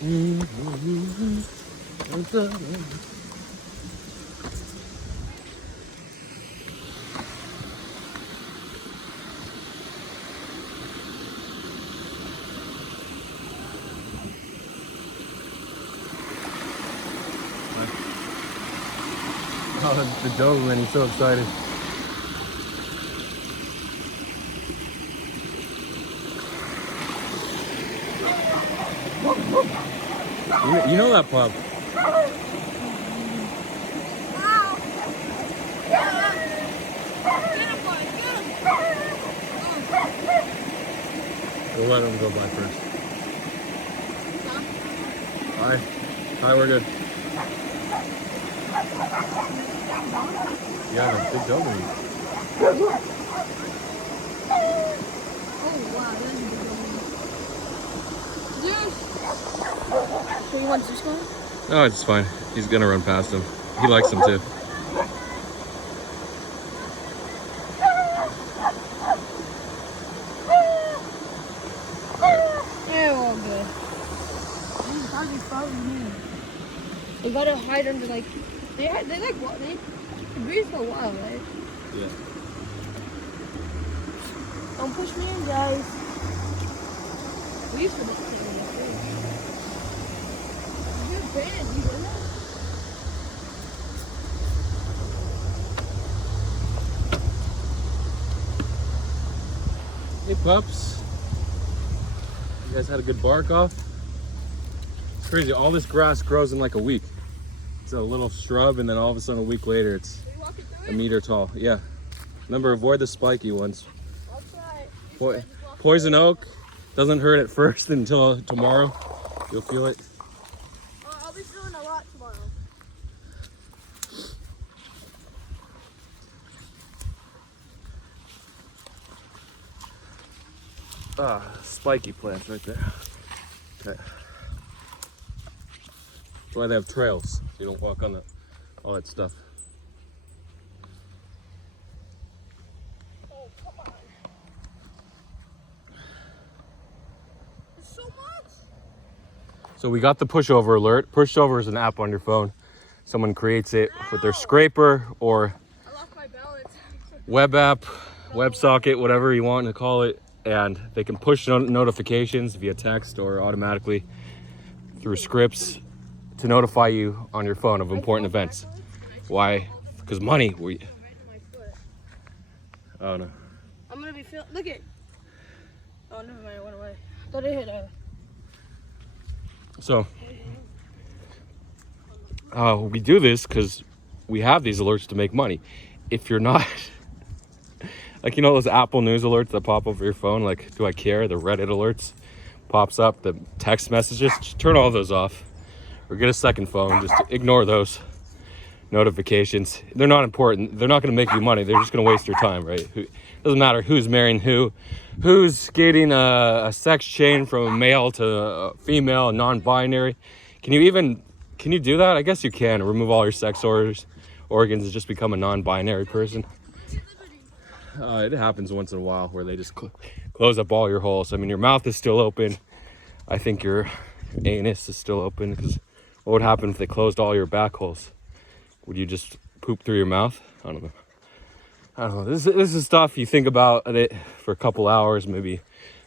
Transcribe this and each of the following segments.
Oh, the Doberman, he's so excited. You know that pup. We'll let him go by first. Hi. Hi, we're good. Yeah, the big Doberman. Oh wow, that's a big one. Zeus! So you want Zeus going? No, it's fine. He's gonna run past him. He likes him too. They're all good. These doggies follow me. They gotta hide under like they like what the breeds go wild, right? Yeah. Don't push me in, guys. We used to look at it. You're banned, you know that? Hey, pups. You guys had a good bark off? It's crazy. All this grass grows in like a week. It's a little shrub, and then all of a sudden, a week later, it's Are you walking through a meter tall. Yeah. Remember, avoid the spiky ones. I'll try. Poison oak doesn't hurt at first until tomorrow. You'll feel it. I'll be feeling a lot tomorrow. Spiky plants right there. Okay. That's why they have trails. So you don't walk on all that stuff. Oh, come on. There's so much. So we got the pushover alert. Pushover is an app on your phone. Someone creates it with their scraper or I lost my balance. web app, WebSocket, whatever you want to call it. And they can push notifications via text or automatically through scripts to notify you on your phone of important events. Why? Because money. Oh no. I'm gonna be look it. Oh, never mind, it went away. I thought it hit So we do this because we have these alerts to make money. If you're not, like, you know those Apple News alerts that pop over your phone, like, do I care? The Reddit alerts pops up, the text messages, just turn all those off or get a second phone. Just ignore those notifications. They're not important. They're not going to make you money. They're just going to waste your time, right? Doesn't matter who's marrying who's getting a sex change from a male to a female, a non-binary. Can you do that? I guess you can. Remove all your sex organs and just become a non-binary person. It happens once in a while where they just close up all your holes. I mean, your mouth is still open. I think your anus is still open, because what would happen if they closed all your back holes? Would you just poop through your mouth? I don't know. This is stuff you think about it for a couple hours, maybe a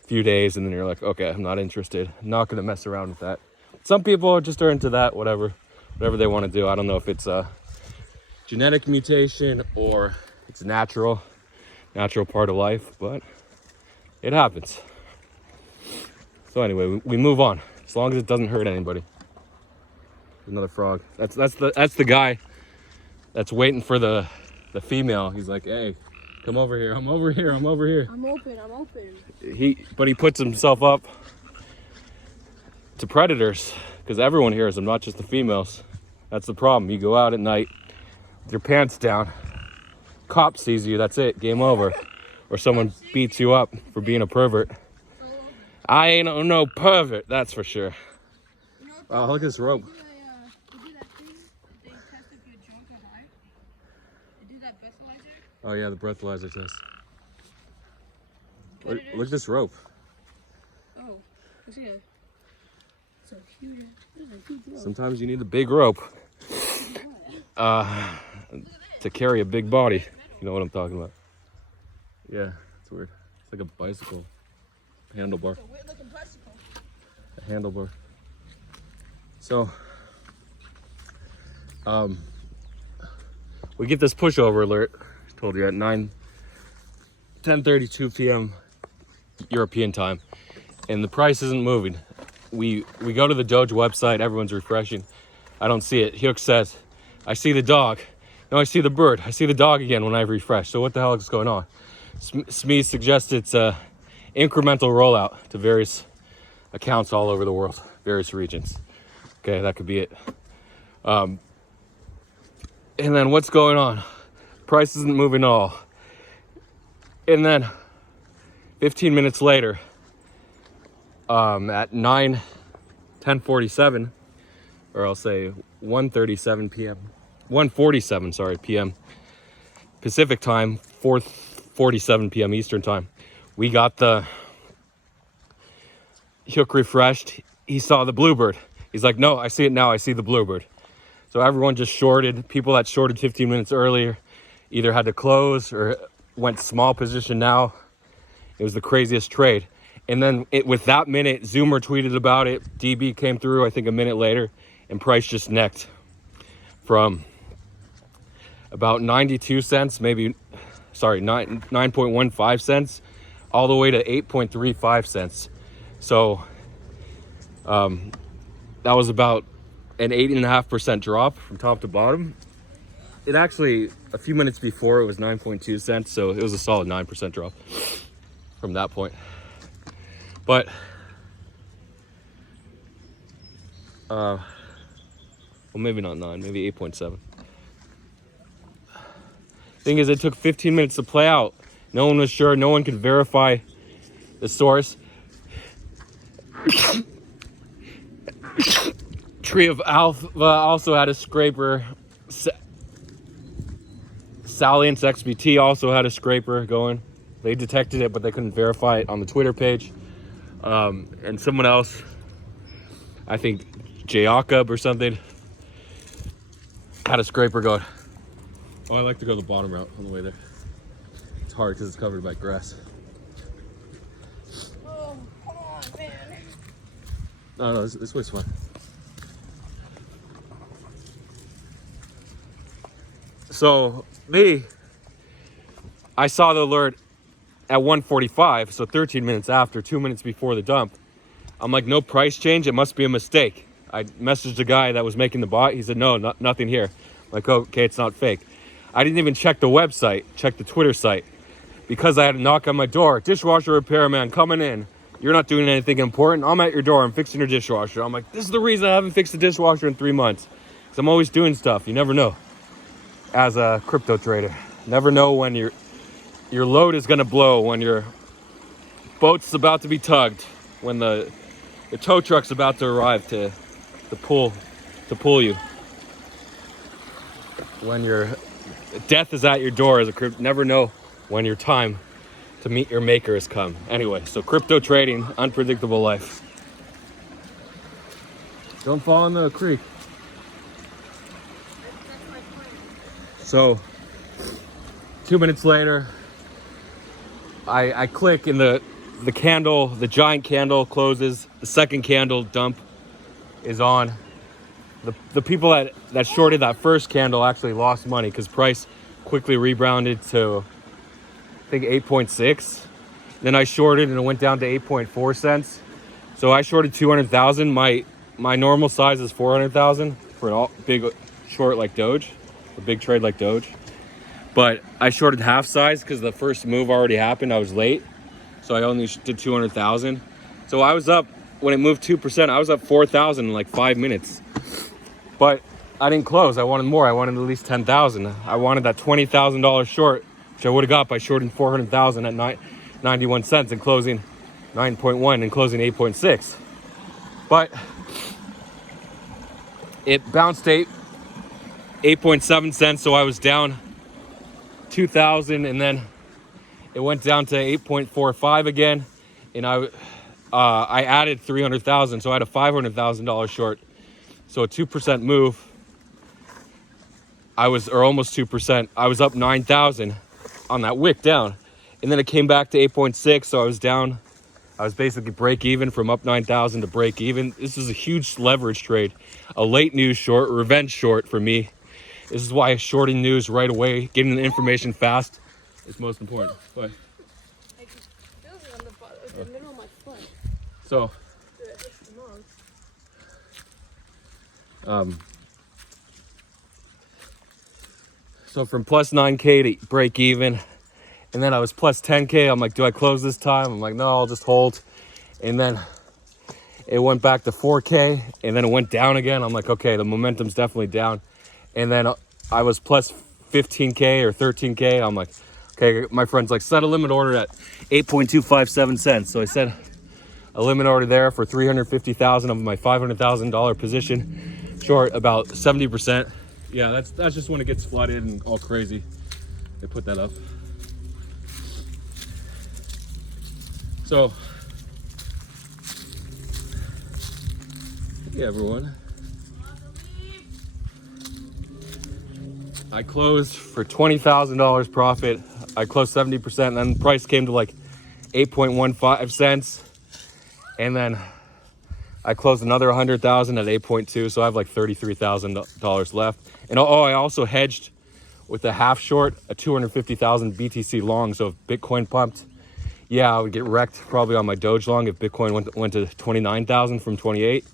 few days, and then you're like, okay, I'm not interested. I'm not going to mess around with that. Some people just are into that, whatever they want to do. I don't know if it's a genetic mutation or it's natural part of life, but it happens. So anyway, we move on, as long as it doesn't hurt anybody. There's another frog. That's the guy that's waiting for the female. He's like, hey, come over here. I'm over here. I'm open. But he puts himself up to predators, because everyone hears him, not just the females. That's the problem. You go out at night with your pants down, cop sees you, that's it, game over. Or someone beats you up for being a pervert. I ain't no pervert, that's for sure. Oh, look at this rope. They do that thing. They test if you're drunk or high. They do that breathalyzer. Oh yeah, the breathalyzer test. Look at this rope. Oh, let's see it. That's a huge. That's a huge rope. Sometimes you need the big rope to carry a big body. You know what I'm talking about? Yeah, it's weird. It's like a bicycle handlebar. It's a weird looking bicycle. A handlebar. So, we get this pushover alert. I told you at 10:32 p.m. European time, and the price isn't moving. We go to the Doge website. Everyone's refreshing. I don't see it. Hyuk says, "I see the dog." No, I see the bird. I see the dog again when I refresh. So what the hell is going on? Smee suggests it's a incremental rollout to various accounts all over the world, various regions. Okay, that could be it. And then what's going on? Price isn't moving at all. And then 15 minutes later, at 10:47, or I'll say 1:37 p.m. 1:47, sorry, p.m. Pacific time, 4:47 p.m. Eastern time. We got the Hyuk refreshed. He saw the bluebird. He's like, no, I see it now. I see the bluebird. So everyone just shorted. People that shorted 15 minutes earlier either had to close or went small position now. It was the craziest trade. And then with that minute, Zoomer tweeted about it. DB came through, I think, a minute later, and price just necked from about 92 cents, maybe, sorry, 9.15 cents, all the way to 8.35 cents. So that was about an 8.5% drop from top to bottom. It actually, a few minutes before, it was 9.2 cents, so it was a solid 9% drop from that point. But well, maybe not 9, maybe 8.7. Thing is, it took 15 minutes to play out. No one was sure. No one could verify the source. Tree of Alpha also had a scraper. Salience XBT also had a scraper going. They detected it, but they couldn't verify it on the Twitter page. And someone else, I think Jacob or something, had a scraper going. Oh, I like to go the bottom route on the way there. It's hard because it's covered by grass. Oh, come on, man. No, this way's fine. So I saw the alert at 1:45, so 13 minutes after, 2 minutes before the dump. I'm like, no price change, it must be a mistake. I messaged the guy that was making the bot. He said, no, nothing here. I'm like, okay, it's not fake. I didn't even check the website, check the Twitter site, because I had a knock on my door. Dishwasher repairman coming in. You're not doing anything important. I'm at your door. I'm fixing your dishwasher. I'm like, this is the reason I haven't fixed the dishwasher in 3 months. Because I'm always doing stuff. You never know. As a crypto trader, never know when your load is gonna blow, when your boat's about to be tugged, when the tow truck's about to arrive to pull you, when your death is at your door as a crypto. Never know when your time to meet your maker has come. Anyway, so crypto trading, unpredictable life. Don't fall in the creek. So 2 minutes later, I click and the candle, the giant candle closes. The second candle dump is on. The people that shorted that first candle actually lost money because price quickly rebounded to, I think, 8.6. Then I shorted and it went down to 8.4 cents. So I shorted 200,000. My normal size is 400,000 for an big short like Doge. A big trade like Doge, but I shorted half size because the first move already happened. I was late, so I only did 200,000. So I was up, when it moved 2%, I was up 4,000 in like 5 minutes, but I didn't close. I wanted more. I wanted at least 10,000. I wanted that $20,000 short, which I would have got by shorting 400,000 at 91 cents and closing 9.1 and closing 8.6. But it bounced 8.7 cents, so I was down 2,000, and then it went down to 8.45 again, and I added 300,000, so I had a $500,000 short. So a 2% move, or almost 2%, I was up 9,000 on that wick down. And then it came back to 8.6, so I was down. I was basically break even from up 9,000 to break even. This is a huge leverage trade, a late news short, revenge short for me. This is why shorting news right away, getting the information fast is most important. But I can feel it on the middle of my foot. so, so from plus 9K to break even, and then I was plus 10K. I'm like, do I close this time? I'm like, no, I'll just hold. And then it went back to 4K, and then it went down again. I'm like, okay, the momentum's definitely down. And then I was plus 15K or 13K. I'm like, okay, my friend's like, set a limit order at 8.257 cents. So I set a limit order there for 350,000 of my $500,000 position, short about 70%. Yeah, that's just when it gets flooded and all crazy. They put that up. So, yeah, everyone. I closed for $20,000 profit. I closed 70%, and then the price came to like 8.15 cents. And then I closed another 100,000 at 8.2, so I have like $33,000 left. And I also hedged with a half short, a 250,000 BTC long. So if Bitcoin pumped, yeah, I would get wrecked probably on my Doge long if Bitcoin went to 29,000 from 28.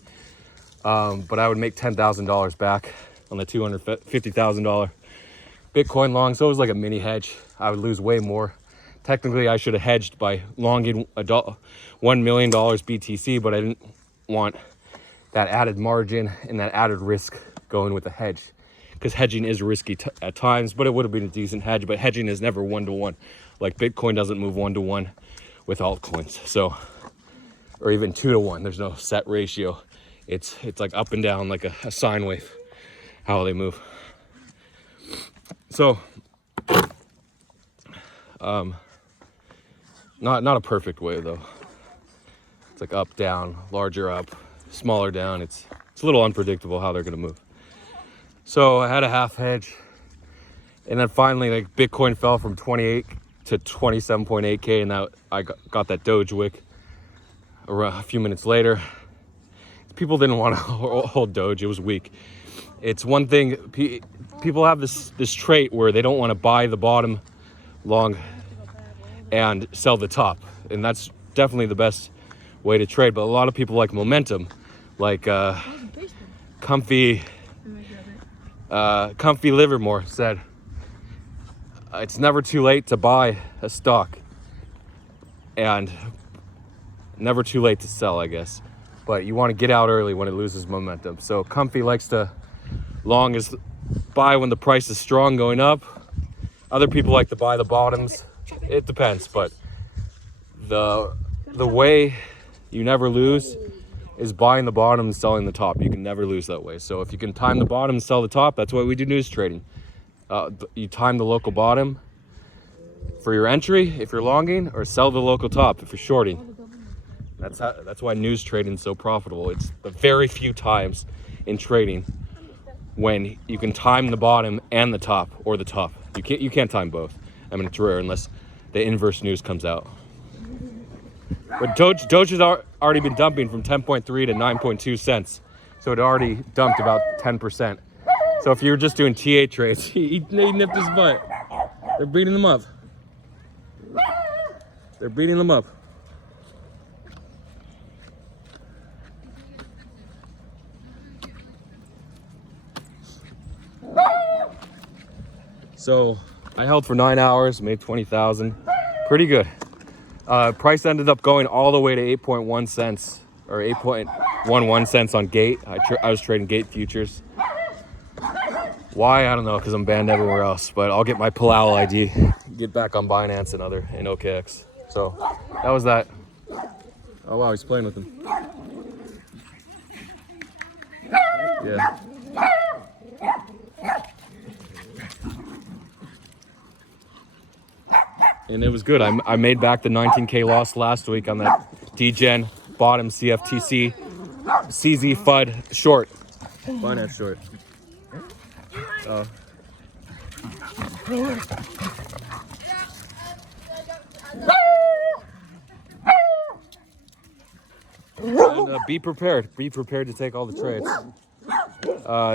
But I would make $10,000 back on the $250,000 Bitcoin long. So it was like a mini hedge. I would lose way more. Technically, I should have hedged by longing $1 million BTC, but I didn't want that added margin and that added risk going with a hedge, because hedging is risky at times, but it would have been a decent hedge. But hedging is never 1-to-1. Like Bitcoin doesn't move 1-to-1 with altcoins, so, or even 2-to-1. There's no set ratio. It's like up and down, like a sine wave, how they move. So, not a perfect wave though. It's like up, down, larger up, smaller down. It's a little unpredictable how they're gonna move. So I had a half hedge, and then finally, like, Bitcoin fell from 28 to 27.8K, and that I got that Doge wick a few minutes later. People didn't want to hold Doge. It was weak. It's one thing, people have this trait where they don't want to buy the bottom long and sell the top, and that's definitely the best way to trade. But a lot of people like momentum, like Comfy Livermore said, it's never too late to buy a stock and never too late to sell, I guess. But you want to get out early when it loses momentum. So Comfy likes to buy when the price is strong going up. Other people like to buy the bottoms. It depends, but the way you never lose is buying the bottom and selling the top. You can never lose that way. So if you can time the bottom and sell the top, that's why we do news trading. You time the local bottom for your entry if you're longing, or sell the local top if you're shorting. That's why news trading is so profitable. It's the very few times in trading when you can time the bottom and the top, or the top. You can't time both. I mean, it's rare unless the inverse news comes out. But Doge has already been dumping from 10.3 to 9.2 cents. So it already dumped about 10%. So if you were just doing TA trades, he nipped his butt. They're beating them up. They're beating them up. So I held for 9 hours, made 20,000. Pretty good. Price ended up going all the way to 8.1 cents or 8.11 cents on Gate. I was trading Gate futures. Why? I don't know, because I'm banned everywhere else. But I'll get my Palau ID, get back on Binance and OKX. So that was that. Oh wow, he's playing with him. Yeah. And it was good. I made back the 19K loss last week on that DGen bottom CFTC CZ FUD short. Finance short. Oh. And, be prepared. Be prepared to take all the trades.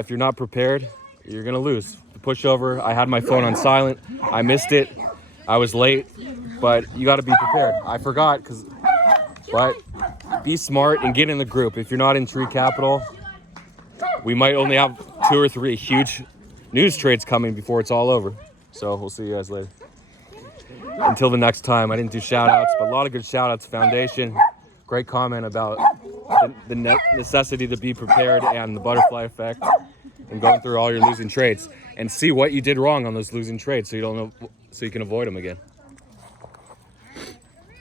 If you're not prepared, you're gonna lose. The pushover. I had my phone on silent. I missed it. I was late, but you got to be prepared. I forgot but be smart and get in the group. If you're not in Tree Capital, we might only have 2 or 3 huge news trades coming before it's all over. So we'll see you guys later. Until the next time, I didn't do shout outs, but a lot of good shout outs. Foundation, great comment about the necessity to be prepared and the butterfly effect and going through all your losing trades and see what you did wrong on those losing trades so you don't know, so you can avoid them again.